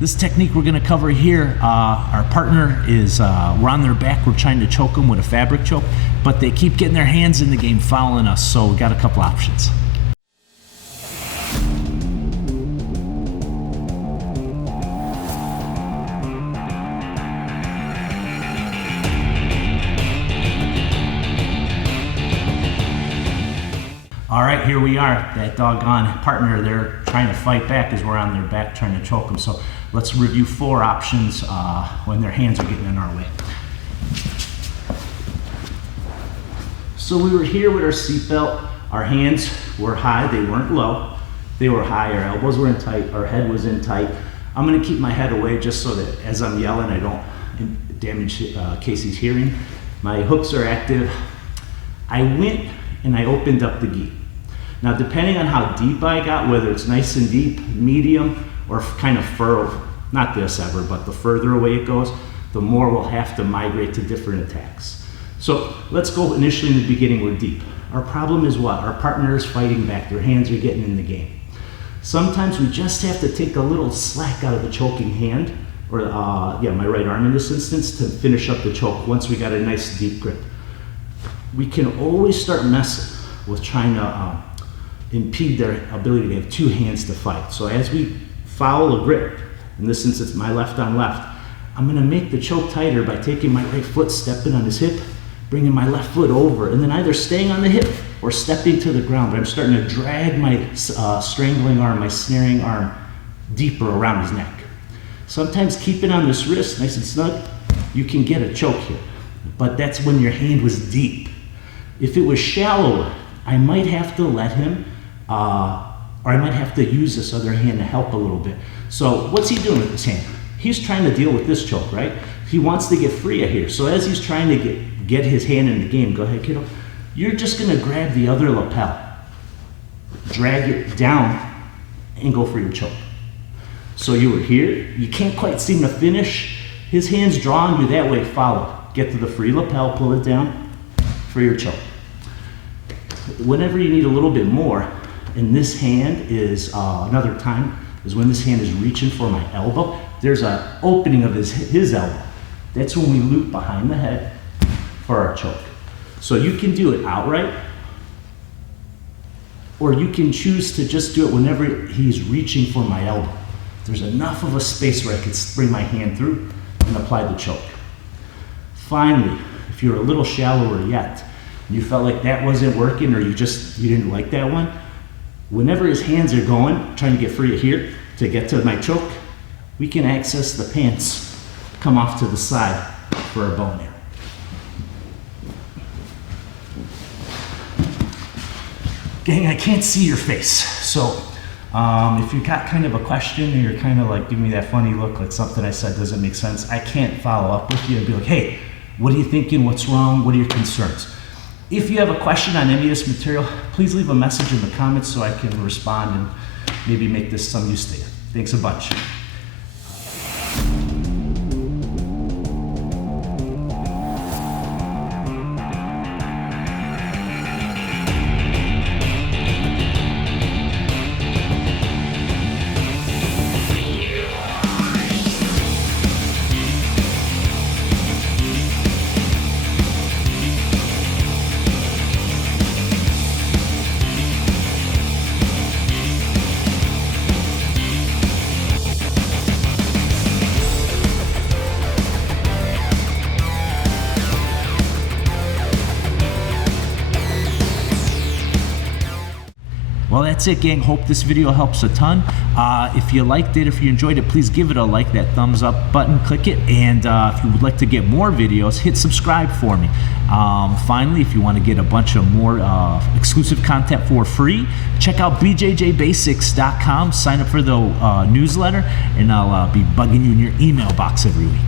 This technique we're gonna cover here, our partner is, we're on their back, we're trying to choke them with a fabric choke, but they keep getting their hands in the game following us, so we got a couple options. All right, here we are. That doggone partner, they're trying to fight back as we're on their back trying to choke them. So let's review 4 options when their hands are getting in our way. So we were here with our seatbelt. Our hands were high, they weren't low. They were high, our elbows were in tight, our head was in tight. I'm gonna keep my head away just so that as I'm yelling, I don't damage Casey's hearing. My hooks are active. I went and I opened up the gi. Now, depending on how deep I got, whether it's nice and deep, medium, or kind of furrowed, not this ever, but the further away it goes, the more we'll have to migrate to different attacks. So let's go initially in the beginning, we're deep. Our problem is what? Our partner is fighting back, their hands are getting in the game. Sometimes we just have to take a little slack out of the choking hand, or my right arm in this instance, to finish up the choke once we got a nice deep grip. We can always start messing with trying to impede their ability to have 2 hands to fight. So as we foul a grip, in this instance my left on left, I'm gonna make the choke tighter by taking my right foot, stepping on his hip, bringing my left foot over, and then either staying on the hip or stepping to the ground. But I'm starting to drag my strangling arm, my snaring arm, deeper around his neck. Sometimes keeping on this wrist nice and snug, you can get a choke here. But that's when your hand was deep. If it was shallower, I might have to let him, or I might have to use this other hand to help a little bit. So what's he doing with his hand? He's trying to deal with this choke, right? He wants to get free of here. So as he's trying to get his hand in the game, go ahead, kiddo. You're just gonna grab the other lapel, drag it down, and go for your choke. So you were here, you can't quite seem to finish. His hand's drawing you that way, follow. Get to the free lapel, pull it down for your choke. Whenever you need a little bit more, and this hand is, another time, is when this hand is reaching for my elbow. There's an opening of his elbow. That's when we loop behind the head for our choke. So you can do it outright, or you can choose to just do it whenever he's reaching for my elbow. There's enough of a space where I can bring my hand through and apply the choke. Finally, if you're a little shallower yet, and you felt like that wasn't working, or you didn't like that one, whenever his hands are going, trying to get free of here to get to my choke, we can access the pants, come off to the side for a bow nail. Gang, I can't see your face, so if you got kind of a question, or you're kind of like giving me that funny look, like something I said doesn't make sense, I can't follow up with you and be like, hey, what are you thinking? What's wrong? What are your concerns? If you have a question on any of this material, please leave a message in the comments so I can respond and maybe make this some use to you. Thanks a bunch. Well, that's it, gang. Hope this video helps a ton. If you liked it, if you enjoyed it, please give it a like, that thumbs up button, click it. And if you would like to get more videos, hit subscribe for me. Finally, if you want to get a bunch of more exclusive content for free, check out bjjbasics.com, sign up for the newsletter, and I'll be bugging you in your email box every week.